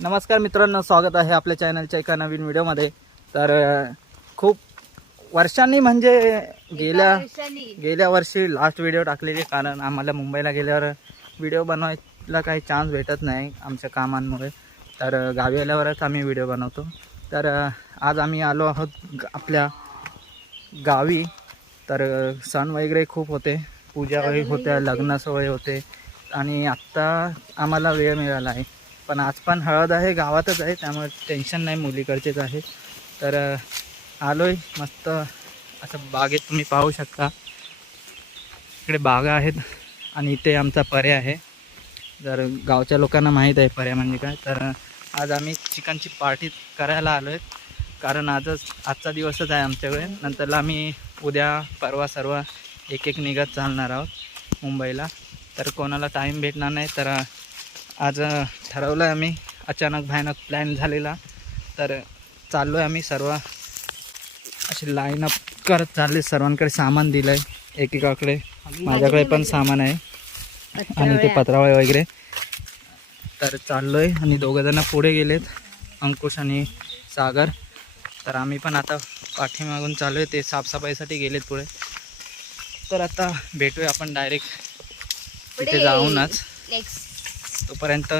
नमस्कार मित्रांनो स्वागत आहे आपल्या चॅनलच्या एका नवीन व्हिडिओमध्ये. तर खूप वर्षांनी म्हणजे गेल्या गेल्या वर्षी लास्ट व्हिडिओ टाकलेली कारण आम्हाला मुंबईला गेल्यावर व्हिडिओ बनवायला काही चान्स भेटत नाही आमच्या कामांमुळे. तर गावी आल्यावरच आम्ही व्हिडिओ बनवतो. तर आज आम्ही आलो आहोत आपल्या गावी. तर सण वगैरे खूप होते. पूजा वगैरे होत्या लग्न सोहळे होते. आणि आत्ता आम्हाला वेळ मिळाला आहे. पण आज पण हळद आहे गावातच आहे त्यामुळे टेन्शन नाही मुलीकडचेच आहे. तर आलो आलोय मस्त. असं बागेत तुम्ही पाहू शकता. इकडे बागा आहेत आणि इथे आमचा पर्या आहे. जर गावच्या लोकांना माहीत आहे पर्या म्हणजे काय तर आज आम्ही चिकनची पार्टी करायला आलो आहेत कारण आजच आजचा दिवसच आहे आमच्याकडे. नंतरला आम्ही उद्या परवा सर्व एक एक निघत चालणार आहोत मुंबईला. तर कोणाला टाईम भेटणार नाही तर आज ठरवलं आहे आम्ही. अचानक भयानक प्लॅन झालेला. तर चाललो आहे आम्ही सर्व. असे लाईन अप करत चालले. सर्वांकडे सामान दिलं आहे एकेकाकडे. माझ्याकडे पण सामान आहे. आणि ते पत्रावळे वगैरे. तर चाललो आहे आणि दोघंजणं पुढे गेलेत. अंकुश आणि सागर. तर आम्ही पण आता पाठीमागून चालू आहे ते साफसफाईसाठी गेलेत पुढे. तर आता भेटूया आपण डायरेक्ट तिथे जाऊनच. तोपर्यंत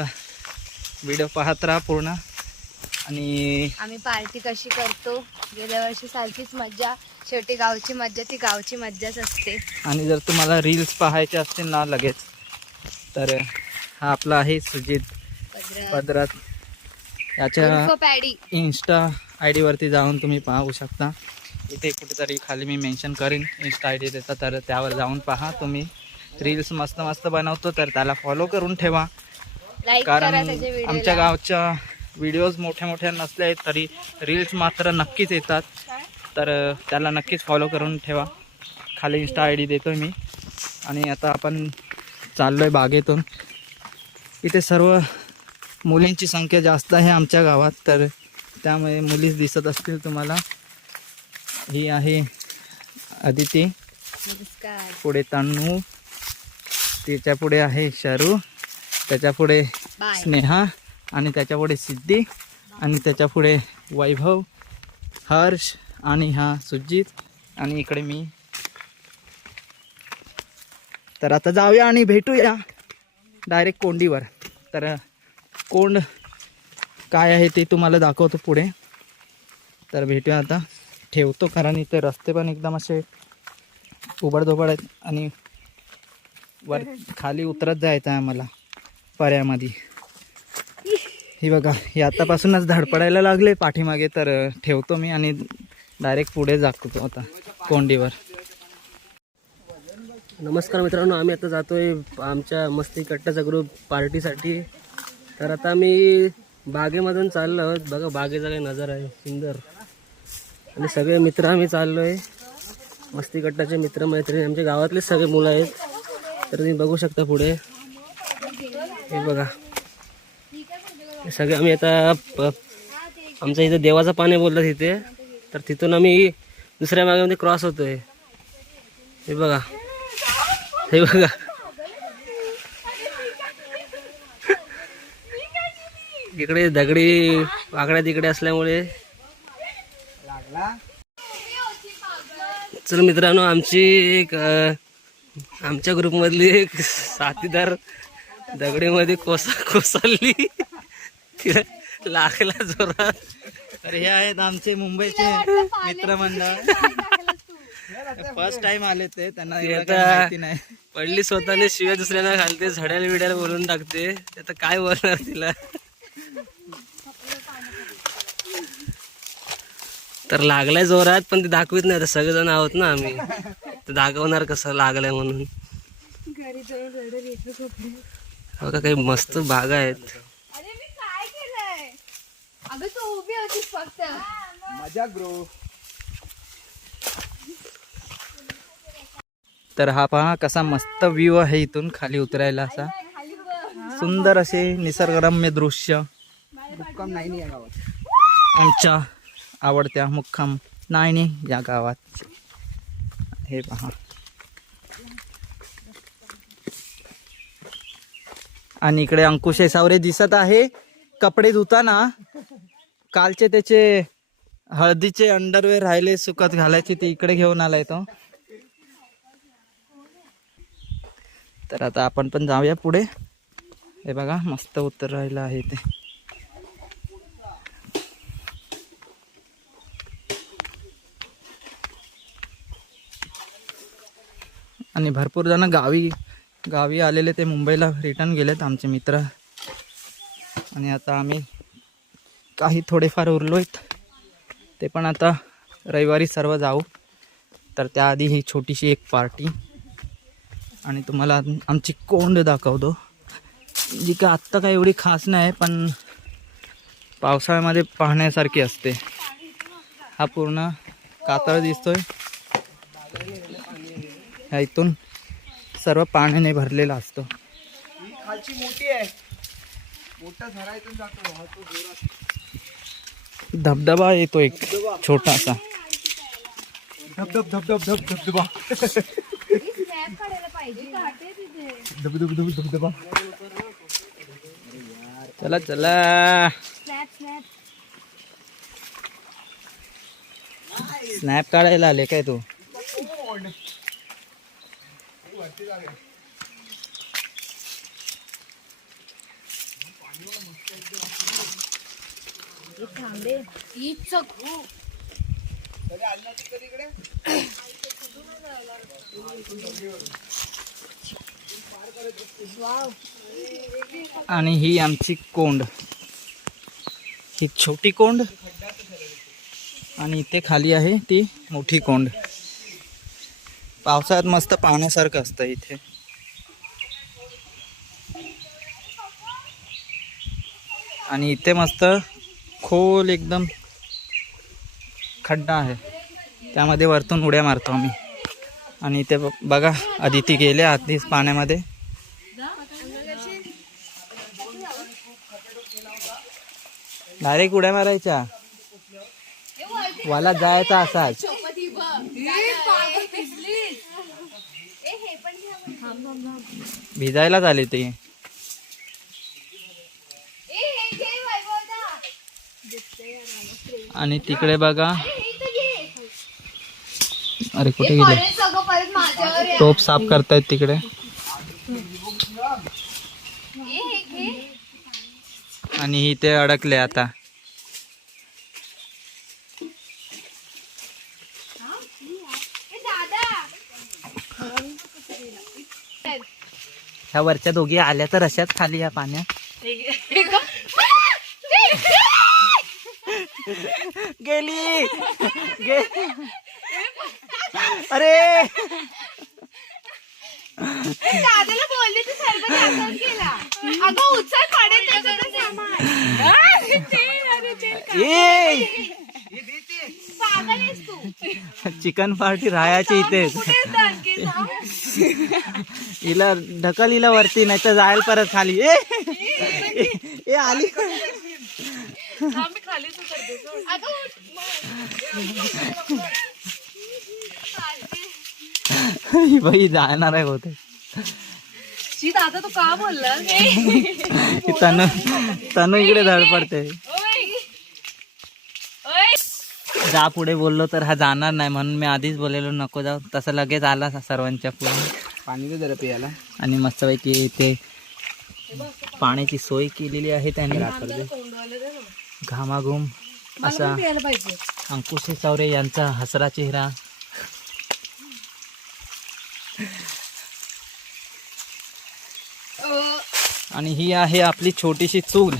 व्हिडिओ पाहत राहा पूर्ण. आणि आम्ही पार्टी कशी करतो? गेल्या वर्षी सारखीच मज्जा शेवटी गावची मज्जा ती गावची मज्जाच असते. आणि जर तुम्हाला रील्स पाहायचे असतील ना लगेच तर हा आपला आहे सुजित पदरात. याच्या इन्स्टा आय डीवरती जाऊन तुम्ही पाहू शकता. इथे कुठेतरी खाली मी मेन्शन करीन इन्स्टा आय डी देता तर त्यावर जाऊन पहा. तुम्ही रील्स मस्त मस्त बनवतो तर त्याला फॉलो करून ठेवा. कारण आमच्या गावच्या व्हिडिओज मोठ्या मोठ्या नसल्या तरी रील्स मात्र नक्कीच येतात. तर त्याला नक्कीच फॉलो करून ठेवा. खाली इन्स्टा आय डी देतो मी. आणि आता आपण चाललो आहे बागेतून. इथे सर्व मुलींची संख्या जास्त आहे आमच्या गावात तर त्यामुळे मुलीच दिसत असतील तुम्हाला. ही आहे अदिती पुढे तन्नू. तिच्या पुढे आहे शरू. त्याच्या पुढे स्नेहा आणि त्याच्या पुढे सिद्धी आणि त्याच्या पुढे वैभव हर्ष आणि हा सुजित आणि इकडे मी. तर आता जाऊया आणि भेटूया डायरेक्ट कोंडीवर. तर कोंड काय आहे ते तुम्हाला दाखवतो पुढे. तर भेटूया आता. ठेवतो कारण इथे रस्ते पण एकदम असे उबडधोबड आहेत आणि वर खाली उतरत जायचं आहे आम्हाला. पर्यामध्ये ही बघा हे आतापासूनच धडपडायला लागले. पाठीमागे तर ठेवतो मी आणि डायरेक्ट पुढे जागतो आता कोंडीवर. नमस्कार मित्रांनो आम्ही आता जातोय आमच्या मस्ती कट्टाचा ग्रुप पार्टीसाठी तर आता आम्ही बागेमधून चाललो आहोत. बघा बागेचा काही नजर आहे सुंदर. आणि सगळे मित्र आम्ही चाललो आहे मस्ती कट्टाचे मित्र मैत्रिणी आमच्या गावातलेच सगळे मुलं आहेत. तर तुम्ही बघू शकता पुढे. हे बघा. हे सगळे आम्ही आता आमच्या इथं देवाचं पाणी बोलतात तिथे तर तिथून आम्ही दुसऱ्या बागेमध्ये क्रॉस होतोय. हे बघा. हे बघा. इकडे दगडी वाकड्या तिकडे असल्यामुळे. चल मित्रांनो आमची एक आमच्या ग्रुपमधली एक साथीदार दगडीमध्ये कोसा कोसळली. तिला लागला जोरात. तर हे आहेत आमचे मुंबईचे मित्रमंडळ. फर्स्ट टाइम आले ते त्यांना पडली स्वतःने शिव्या दुसऱ्यांना घालते झड्याला बिड्याला बोलून टाकते. आता काय बोलणार तिला? तर लागलाय जोरात पण ते दाखवित नाही आता. सगळेजण आहोत ना आम्ही. दाखवणार कसं लागलंय म्हणून. हो का काही मस्त बागा आहेत. अरे मी काय केलंय? अगं तू उभी होतीस फक्त. मजा ग्रो तर हा पहा कसा मस्त व्ह्यू आहे इथून खाली उतरायला असा. सुंदर असे निसर्गरम्य दृश्य. आमच्या आवडत्या मुक्काम. नायनी या गावात. हे पहा. आणि इकडे अंकुश सावरे दिसत आहे. कपडे धुताना. कालचे त्याचे हळदीचे अंडरवेअर राहिले सुकत घालायचे ते इकडे घेऊन आलाय तो. तर आता आपण पण जाऊया पुढे. हे बघा मस्त उत्तर राहिलं आहे ते. आणि भरपूर जण गावी गावी आलेले ते मुंबईला रिटर्न गेलेत आमचे मित्र. आणि आता आम्ही काही थोडेफार उरलो आहेत ते पण आता रविवारी सर्व जाऊ. तर त्याआधी ही छोटीशी एक पार्टी आणि तुम्हाला आमची कोंड दाखवतो. जी का आत्ता काय एवढी खास नाही पण पावसाळ्यामध्ये पाहण्यासारखी असते. हा पूर्ण कातळ दिसतोय. ह्या इथून सर्व पाण्याने भरलेला असतो. खालची मोठी आहे. मोठा झरा इथून जातो. धबधबा येतो एक छोटासा. धबधब धबधब धब धबधबा. धबधब धब धबधबा. चला चला. स्नॅप स्नॅप स्नॅप काढायला आले काय तू? थांबे हीच खूप आणि ही आमची कोंड. ही छोटी कोंड. आणि इथे खाली आहे ती मोठी कोंड. पावसाळ्यात मस्त पाहण्यासारखं असतं इथे. आणि इथे मस्त खोल एकदम खड्डा आहे. त्यामध्ये वरतून उड्या मारतो आम्ही. आणि इथे बघा आदिती गेले आधीच पाण्यामध्ये. डायरेक्ट उड्या मारायच्या. वाला जायचा असाच. भिजायलाच आले ते. आणि तिकडे बघा. अरे कुठे गेले. टोप साफ करतायत तिकडे. आणि ही ते अडकले आता. ह्या वरच्या दोघी आल्या तर अशाच खाली या पाण्यात गेली. गे. अरे. दादाला बोलली तू सर्व दाखवून गेला. अगं उचल पडेल त्याच्यातच सामान ए. पागल आहेस तू. चिकन पार्टी राहायची जा. हिला ढकल हिला वरती नाही तर जायला परत खाली. ए! आली. ही बाई जाणार आहे होते दादा तू का बोलला तनु तनु इकडे धडपडते जा पुढे बोललो तर हा जाणार नाही म्हणून मी आधीच बोलेलो नको जाऊ. तसं लगेच आला सर्वांच्या पुढे पाणी तर जरा प्यायला. आणि मस्तपैकी इथे पाण्याची सोय केलेली आहे त्यांनी. घामाघूम असा अंकुश चौरे यांचा हसरा चेहरा. आणि ही आहे आपली छोटीशी चूल.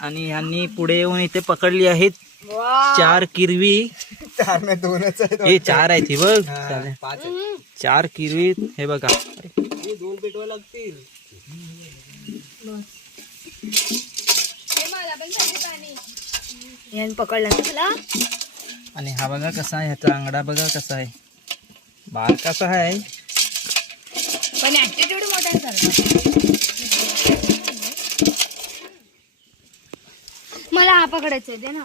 आणि ह्यांनी पुढे येऊन इथे पकडली आहेत. चार किरवी. चार नाही दोनच आहे हे चार आहेत ही बघ. चालेल. पाच आहे. चार किरवी हे बघा. हे दोन पेटवा लागतील. याने पकडलं ना तुला. आणि हा बघा कसा आहे ह्याचा अंगडा बघा कसा आहे. बार कसा आहे. पण ऍटिट्यूड मोठा आहे मला हा पकडायचा आहे दे ना.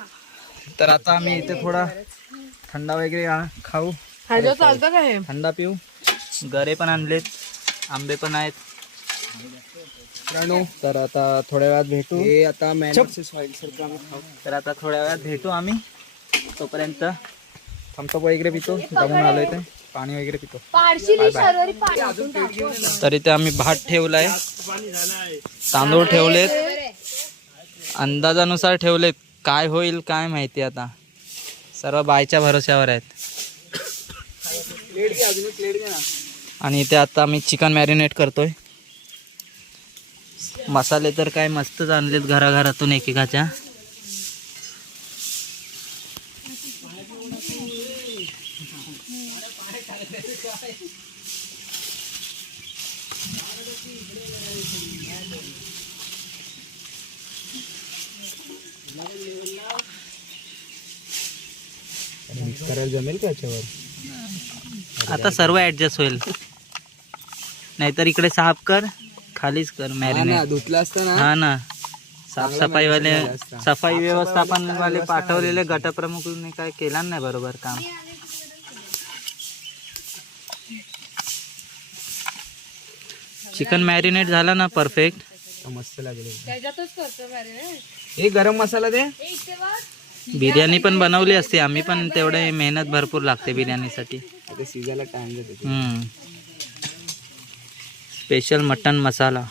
तर आता आम्ही इथे थोडा थंडा वगैरे आ- खाऊ. चालतं का हे? थंडा पिऊ. गरे पण आणलेत आंबे पण आहेत. तर आता थोड्या वेळात भेटू. हे आता तर आता थोड्या वेळात भेटू आम्ही. तोपर्यंत थम्सअप वगैरे पितो. जाऊन आलो इथे. पाणी वगैरे पितो. तर इथे आम्ही भात ठेवलाय. तांदूळ ठेवलेत. अंदाजानुसार ठेवलेत. काय होईल काय माहिती आता. सर्व बायच्या भरोश्यावर आहेत. आणि इथे आता आम्ही चिकन मॅरिनेट करतोय. मसाले तर काय मस्तच आणलेत घराघरातून एकेकाच्या. करायला जमेल का याच्यावर? आता सर्व ऍडजस्ट होईल. नाहीतर इकडे साफ कर खालीच कर मॅरिनेट धुतला असता ना? हा ना. साफसफाई वाले. सफाई व्यवस्थापन वाले पाठवलेले गटप्रमुखांनी काय केला नाही बरोबर काम. चिकन मॅरिनेट झाला ना परफेक्ट मस्त लागले त्याच्यातच करतो बरं हे गरम मसाला दे. बिर्याणी पण बनवली असते. आम्ही पण तेवढे मेहनत भरपूर लागते बिर्याणीसाठी. शिजायला टाइम जाते स्पेशल मटन मसाला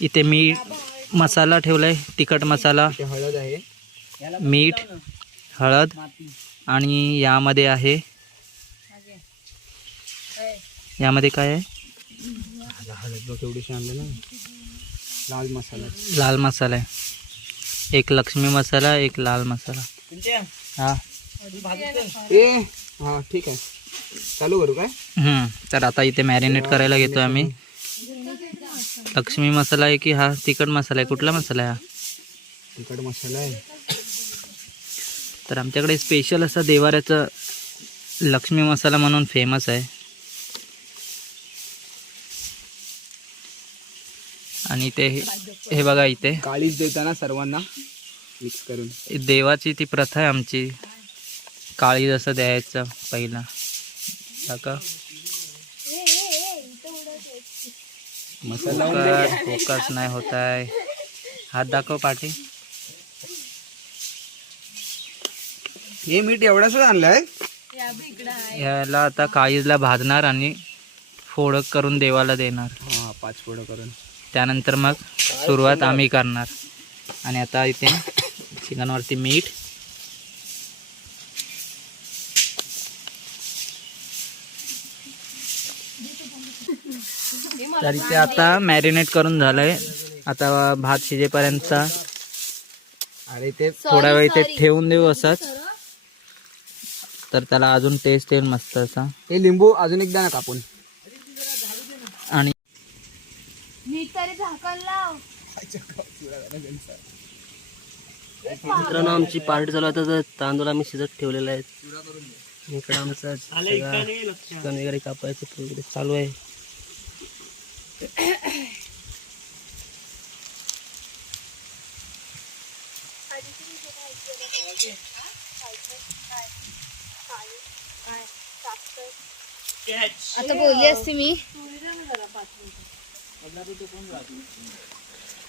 इथे मीठ. हे मसाला ठेवलाय. तिखट मसाला. हळद आहे. मीठ हळद आणि यामध्ये आहे. यामध्ये काय आहे? लाल मसाला. लाल मसाला आहे. एक लक्ष्मी मसाला एक लाल मसाला. हा. ए हा ठीक आहे. चालू करू काय? हम्म तर आता इथे मॅरिनेट करायला घेतो आम्ही. लक्ष्मी मसाला आहे की हा तिखट मसाला आहे? कुठला मसाला आहे हा? तिखट मसाला आहे. तर आमच्याकडे स्पेशल असा देवाऱ्याचा लक्ष्मी मसाला म्हणून फेमस आहे. आणि ते हे बघा इथे. काळीच देताना सर्वांना मिक्स करून. देवाची ती प्रथा आहे आमची. काळी जसं द्यायचं पहिला. का मसाला फोकस नाही होत आहे. हात दाखव पाठी. हे मीठ एवढाच आणलंय ह्याला आता काळीजला भाजणार आणि फोडक करून देवाला देणार. हा पाच पोळं करून. त्यानंतर मग सुरुवात आम्ही करणार. आणि आता इथे चिकनवरती मीठ. तर इथे आता मॅरिनेट करून झालंय. आता भात शिजेपर्यंतचा अरे ते थोडा वेळ इथे ठेवून देऊ असंच. तर त्याला अजून टेस्ट येईल मस्त असा. हे लिंबू अजून एकदा ना कापून आणि नीट तरी झाकण लाव. मित्रांनो आमची पार्टी चालू आहे. तर तांदूळ आम्ही शिजत ठेवलेले आहेत. इकडे आमचं चिकन वगैरे कापायचं प्रोग्रेस चालू आहे. आता बोलली असती मी.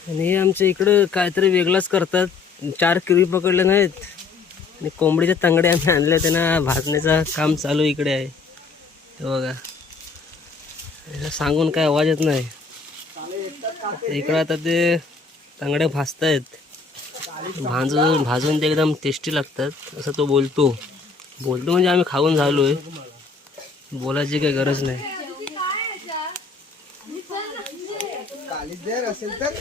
आणि हे आमच्या इकडं काहीतरी वेगळंच करतात. चार किरी पकडले नाहीत. आणि कोंबडीच्या तांगड्या आम्ही आणल्या. त्यांना भाजण्याचं काम चालू इकडे आहे. ते बघा. सांगून काय आवाज येत नाही. इकडं आता ते तांगड्या आहेत भाजून भाजून ते एकदम टेस्टी लागतात. असं तो बोलतो. बोलतो म्हणजे आम्ही खाऊन झालो आहे बोलायची काही गरज नाही. काळीच जर असेल तर.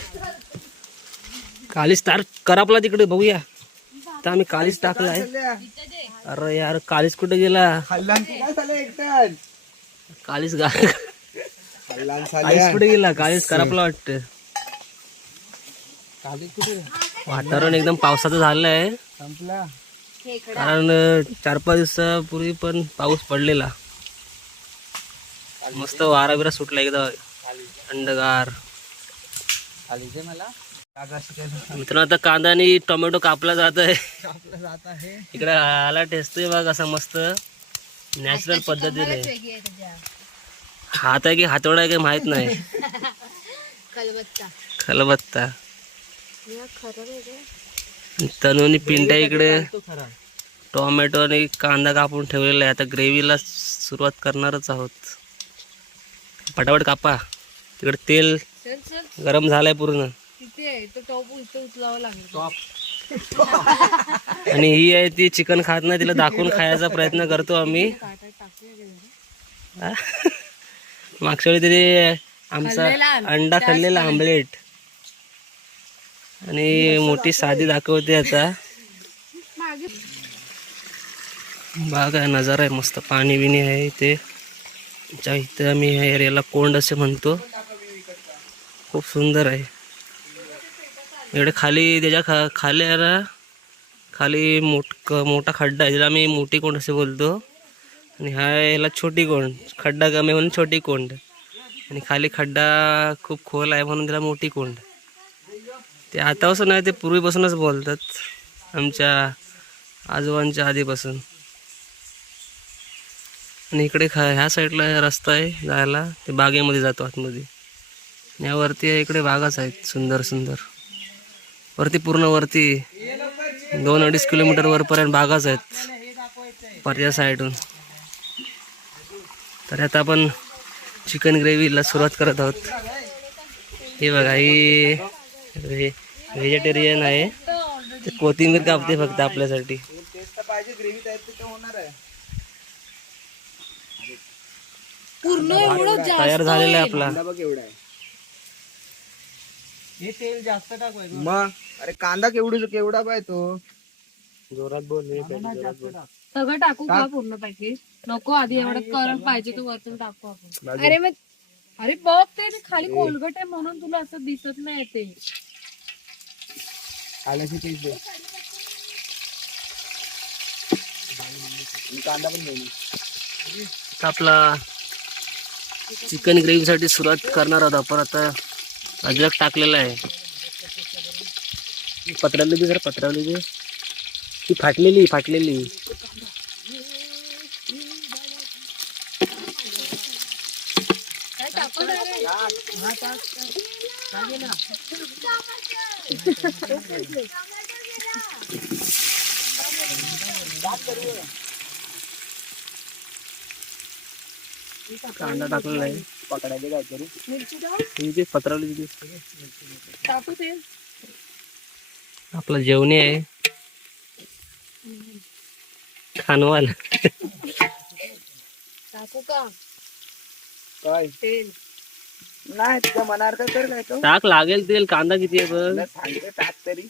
कालीच तार करापला तिकडे बघूया. तर आम्ही कालीच टाकलाय. अरे यार कालीच कुठे गेला? खाल्लान तू काय झालं कालीच गा कालीच कुठे गेला? कालीच करापला वाटतं. कुठे? वातावरण एकदम पावसाचं झालंय. संपला. कारण चार पाच दिवसापूर्वी पण पाऊस पडलेला. मस्त वारा बिरा सुटला एकदम थंडगार खाली जे मला. मित्रांनो आता कांदा आणि टोमॅटो कापला जात आहे. आपलं जात आहे. इकडे आला टेस्ट बघ असा मस्त नॅचरल पद्धतीने. हात आहे की हातोडा आहे की माहीत नाही. कलबत्ता. खलबत्ता तनुनी पिंट्या इकडे. टोमॅटो आणि कांदा कापून ठेवलेला आहे. आता ग्रेव्हीला सुरुवात करणारच आहोत. पटापट कापा. तिकडे तेल गरम झालंय पूर्ण. आणि ही आहे ती चिकन खात नाही तिला दाखवून खायचा प्रयत्न करतो आम्ही? मागच्या वेळी तरी आमचा अंडा खाल्लेला आमलेट. आणि मोठी साधी दाखवते आता. बाग आहे नजारा आहे मस्त. पाणी बिणी आहे इथे. आमच्या इथं आम्ही ह्या एरियाला कोंड असे म्हणतो. खूप सुंदर आहे. इकडे खाली त्याच्या खा खाली खाली मोठ क- मोठा खड्डा आहे. ज्याला आम्ही मोठी कोंड असे बोलतो. आणि हा याला छोटी कोंड. खड्डा कमी म्हणून छोटी कोंड. आणि खाली खड्डा खूप खोल आहे म्हणून त्याला मोठी कोंड. ते आतापासून आहे ते पूर्वीपासूनच बोलतात. आमच्या आजोबांच्या आधीपासून. आणि इकडे खा ह्या साईडला रस्ता आहे जायला. ते बागेमध्ये जातो आतमध्ये. यावरती इकडे बागाच आहेत सुंदर सुंदर. वरती पूर्ण वरती दोन अडीच किलोमीटर वरपर्यंत बागाच आहेत परच्या साईडून तर आता आपण चिकन ग्रेव्हीला सुरुवात करत आहोत. हे बघा ही व्हेजिटेरियन आहे. ते कोथिंबीर कापते फक्त आपल्यासाठी. टेस्ट पाहिजे ग्रेव्ही तयार तर होणार आहे पूर्ण तयार झालेला आहे. आपला कांदा बघ एवढा आहे हे तेल जास्त टाकू मग? अरे कांदा केवढी केवढा पाय तो? जोरात बोल सगळं टाकू का पूर्ण पॅकेज नको आधी एवढं करम पाहिजे तो वरतून टाकू आपण. अरे मग अरे बघ ते ते खाली कोलगट आहे म्हणून तुला असं दिसत नाही ते. आल्याची पीस दे. आणि कांदा पण घेऊन ये. आता आपला चिकन ग्रेव्हीसाठी सुरुवात करणार आहोत आपण आता. अद्रक टाकलेला आहे. पत्रावली दे जरा पत्रावली दे. ती फाटलेली फाटलेली. कांदा टाकलेला आहे. पकडायचं काहीतरी ही जी पत्रावली दे टाकू ते. आपलं जेवणी आहे. खानवाल टाकू का? काय? तेल. नाही तुझ्या मनार्थ कर काय तो? टाक लागेल तेल. कांदा किती आहे बघ? सांगते टाक तरी.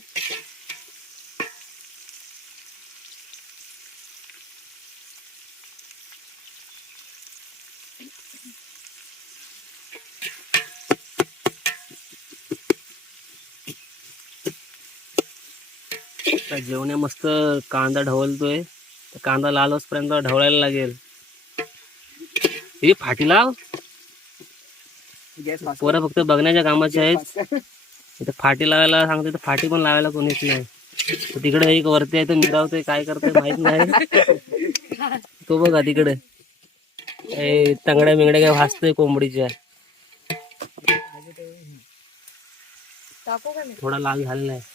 आता जेवण्या मस्त कांदा ढवलतोय तर कांदा लाल होसपर्यंत ढवळायला लागेल. हे फाटी लाव. पोरं फक्त बघण्याच्या कामाचे आहेत. इथं फाटी लावायला सांगते तर फाटी पण लावायला कोणीच नाही. तिकडे एक वरती आहे तो मिरावतोय काय करतोय माहीत नाही. तो बघा तिकडे. तंगड्या बिंगड्या काय भासतोय कोंबडीच्या. थोडा लाल झालेला आहे.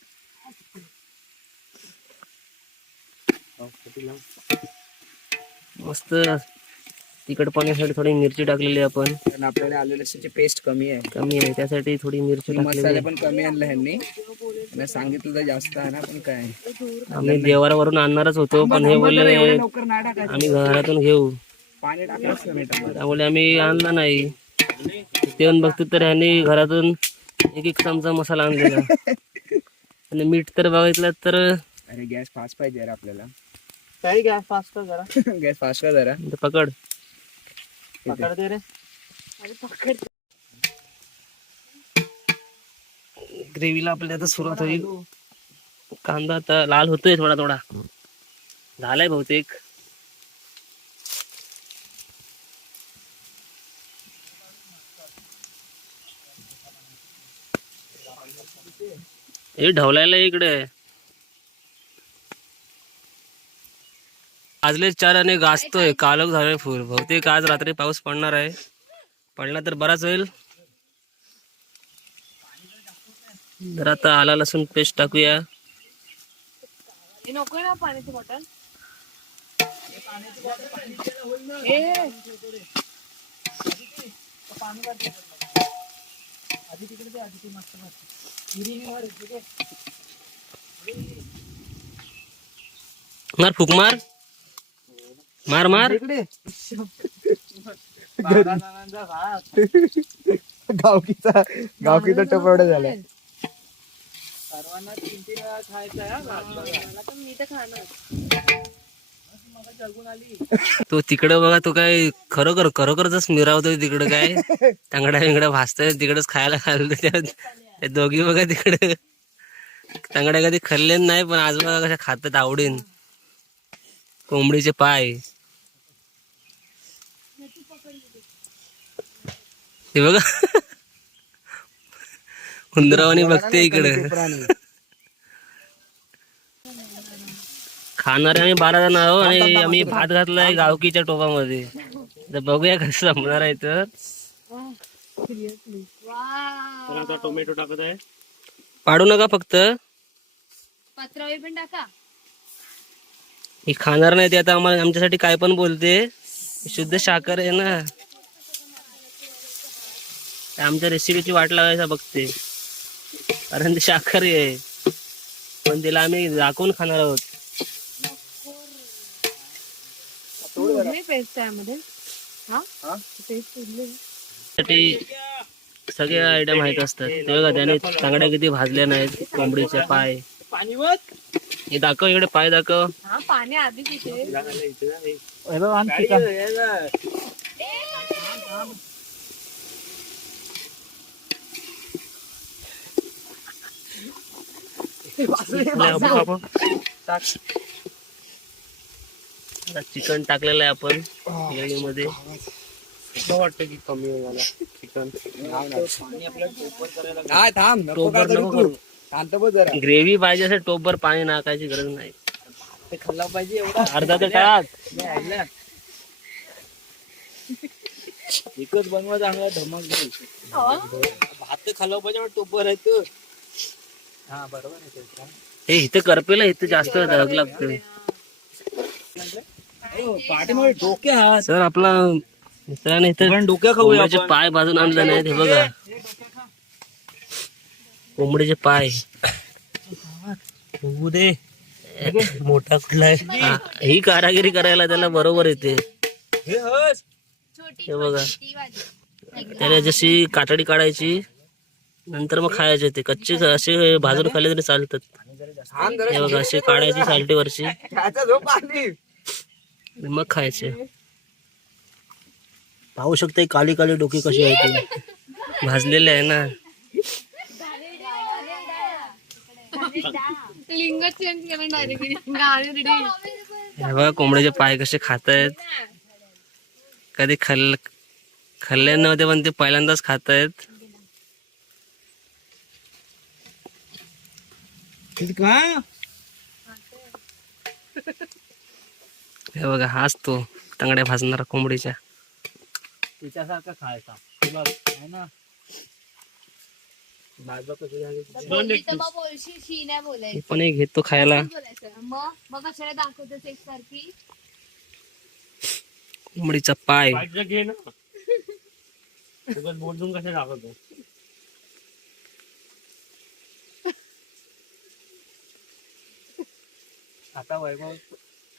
मस्त. तिखट पाण्यासाठी थोडी मिरची टाकलेली आपण. कारण आपल्याला आले लसूणची पेस्ट कमी आहे. कमी आहे त्यासाठी थोडी मिरची मसाले पण कमी आणले ह्यांनी. त्यांना सांगितलं तर जास्त आहे ना पण काय? आम्ही देवारावरून आणणारच होतो पण हे बोलले लवकर नाही टाकायचं. आम्ही घरातून घेऊ. पाणी टाकलंच कमी टाकलं त्यामुळे आम्ही आणला नाही. ते येऊन बघतो तर ह्यांनी घरातून एक एक चमचा मसाला आणलेला. आणि मीठ तर बघितलं तर अरे गॅस फास्ट पाहिजे आपल्याला. काय गॅस फास्ट कर जरा? गॅस फास्ट कर जरा. पकड. पकड दे रे. अरे पकड. ग्रेव्हीला आपल्या आता सुरुवात होईल. कांदा आता लाल होतोय थोडा थोडा. झालाय बहुतेक. Yeah. हे ढवलायला इकडे. आजले चार आणि गाजतोय. कालक झालंय फुल. बहुतेक आज रात्री पाऊस पडणार आहे. पडला तर बराच होईल. तर आता आला लसूण पेस्ट टाकूया. हे नकोय ना पाण्याची बॉटल ए मार फुक मार. मार मार. इकडे. गावकीचा गावकीचा टपवडा झालाय सर्वांना तीन तीन वेळा खायचा आहे हा. भात बघा. मला तर मी तर खाणार. तो तिकडे बघा तो काय खरोखर खरोखरच मिरावतोय तिकडे काय? तांगड्या बिंगड्या भाजतोय तिकडेच खायला घालतो त्या दोघी बघा तिकडे. तांगड्या कधी खाल्ले नाही पण आज बघा कशा खातात आवडीन. कोंबडीचे पाय. हे बघा. उंदरावानी बघते इकडे प्राणी खाणारे आम्ही बारा जण आहोत आणि आम्ही भात घातलाय गावकीच्या टोपामध्ये. तर बघूया कसं जमणार आहे तर. टोमॅटो टाकत आहे? पाडू नका फक्त. पत्रावळी पण टाका. ही खाणार नाही ते आता आम्हाला आमच्यासाठी काय पण बोलते. शुद्ध शाकर आहे ना. आमच्या रेसिपीची वाट लावायचा बघते. कारण ते शाकाहारी आहे. पण तिला आम्ही दाखवून खाणार आहोत पूर्ण पेस्ट आहे हा? पेस्ट सगळे आयटम माहीत असतात. ते बघा त्याने तांगड्या किती भाजल्या नाहीत कोंबडीचे पाय. हे दाखव इकडे पाय दाखव. हा पाणी हे बघ, आण चिकन. चिकन टाकलेलं आहे आपण ग्रेव्ही मध्ये वाटतं की कमी चिकन. काय थांब टोपर नको. करू शांत बस जरा. ग्रेव्ही पाहिजे असेल टोपभर पाणी नाकायची गरज नाही. ते खाल्ला पाहिजे एवढा. अर्धा तर टाक एकच बनवा चांगला धमक देईल. भात खाल्ला पाहिजे टोपर आहे तू हा बरोबर आहे ते. हे इथं करपेला इथं जास्त धग लागतं सर आपला मित्राने इथं डोक्या कोंबडीचे पाय भाजून आणले नाहीत हे बघा. कोंबडीचे पाय. बघू दे. मोठा कुठला आहे? हा, कारागिरी करायला त्याला बरोबर येते. हे बघा. त्याला जशी कातडी काढायची नंतर मग खायचे ते. कच्चे असे भाजून खाल्ले तरी चालतात. हे बघा असे काढायची सालटीवरची. मग खायचे. पाहू शकते काली काली डोकी कशी आहे ती. भाजलेले आहे ना. लिंग चेंज कोंबड्याचे पाय कसे खात आहेत कधी खाल्ल खाल्ले नव्हते पण ते पहिल्यांदाच खात आहेत का हे बघा हाच तो तांगड्या भाजणारा कोंबडीच्या तिच्यासारखा खायचा. तुला आहे ना? भाजपा कशी झाली हे पण एक घेतो खायला. मग मग कशाला दाखवतोस एक सारखी कोंबडीचा पाय. बोलून कसं दाखवतो? आता वैभव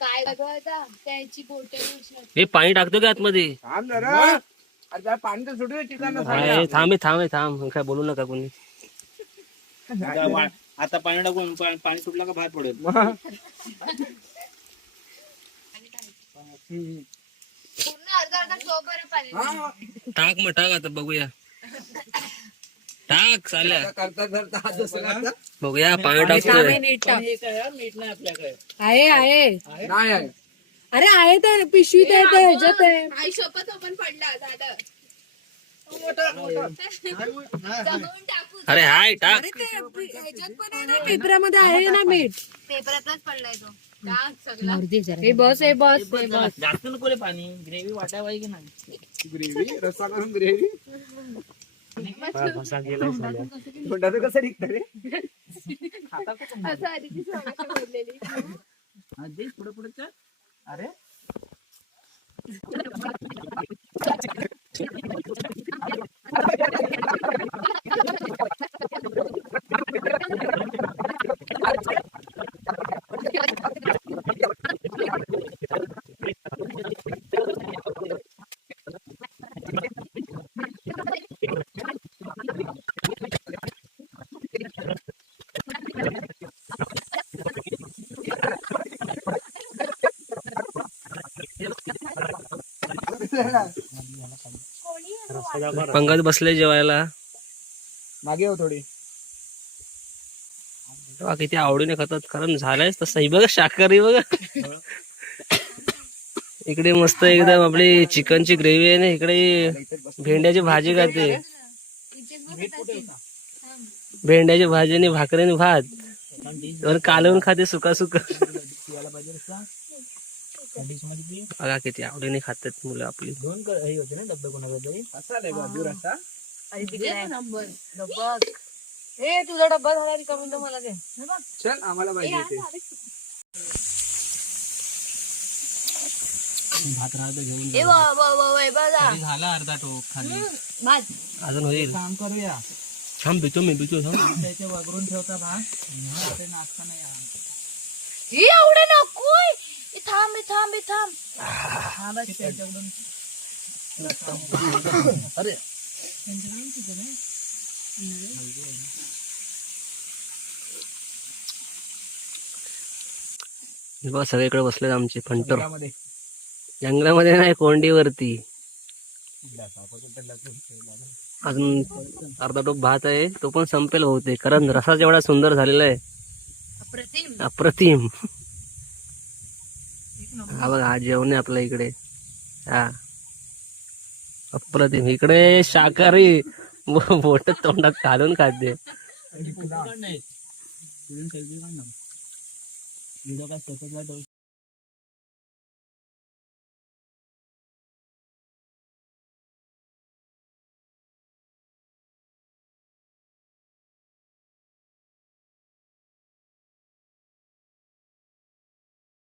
काय बघा त्याची बोटे हे पाणी टाकतो का आतमध्ये? थांब जरा. अरे जरा पाणी तर सुटू दे ठिकाण थांब थांब थांब काय बोलू नका कोणी. आता पाणी टाकून पा- पाणी सुटलं का बाहेर पडेल? पूर्ण अर्धा अर्धा टोप पाणी. टाक मग टाक आता बघूया. टाक चाल्या करता करता बसला आता. बघूया पाणी टाकतोय मीठ टाक. आहे आहे. नाही आहे. अरे आहे ते पिशवीत आहे ते ह्याच्यात आहे. आई शपथ पण पडला झालं अरे हाय टाक. अरे ते ह्याच्यात पण आहे ना पेपरामध्ये आहे ना मीठ. पेपरातलाच पडलाय तो. टाक सगळं. हे बस हे बस हे बस जास्त नको रे पाणी. ग्रेव्ही वाटाय पाहिजे की नाही? ग्रेव्ही? रस्सा करून ग्रेव्ही? तोंडाचं कसं निघतं रे? असं आधीची सवय बोललेली. पुढे पुढे अरे. पंगत बसले जेवायला. मागे हो थोडी. तेव्हा किती आवडीने खातात. कारण झालंयच तसं. ही बघा शाकाहारी बघा. इकडे मस्त एकदम आपली चिकनची ग्रेव्ही आहे ना इकडे भेंड्याची भाजी खाते. भेंड्याची भाजी आणि भाकरी आणि भात. कालवून खाते सुका सुका बघा किती आवडीने खातात मुलं आपली. दोन हे होते ना डब्बे कोणाकडे तरी? असा नाही बाजू रस्सा डब्बा ए तुझा डब्बा झाला रिकामी तर मला दे चल आम्हाला पाहिजे ते भात राहतं घेऊन ए वा वा वा वा, बघा. झाला अर्धा टोक खाली. भात. अजून होईल. काम करूया. थांब बितो मी बितो थांब. त्याचे वगरून ठेवता भात. हा, ते नाश्ता नाही. ही नकोय. ए, थांब ए, थांब ए, थांब. हा बस त्यांच्याकडून अरे हे बघा सगळीकडे बसलेत आमचे फंटर. जंगलामध्ये. नाही कोंडीवरती. अजून अर्धा टोप भात आहे तो पण संपेल बहुतेक कारण रसा जेवढा सुंदर झालेला आहे. अप्रतिम. अप्रतिम. हा बघा हा जेवण आहे आपल्या इकडे. हा. अप्रतिम इकडे शाकाहारी बोट तोंडात घालून खाते. व्हिडिओ काय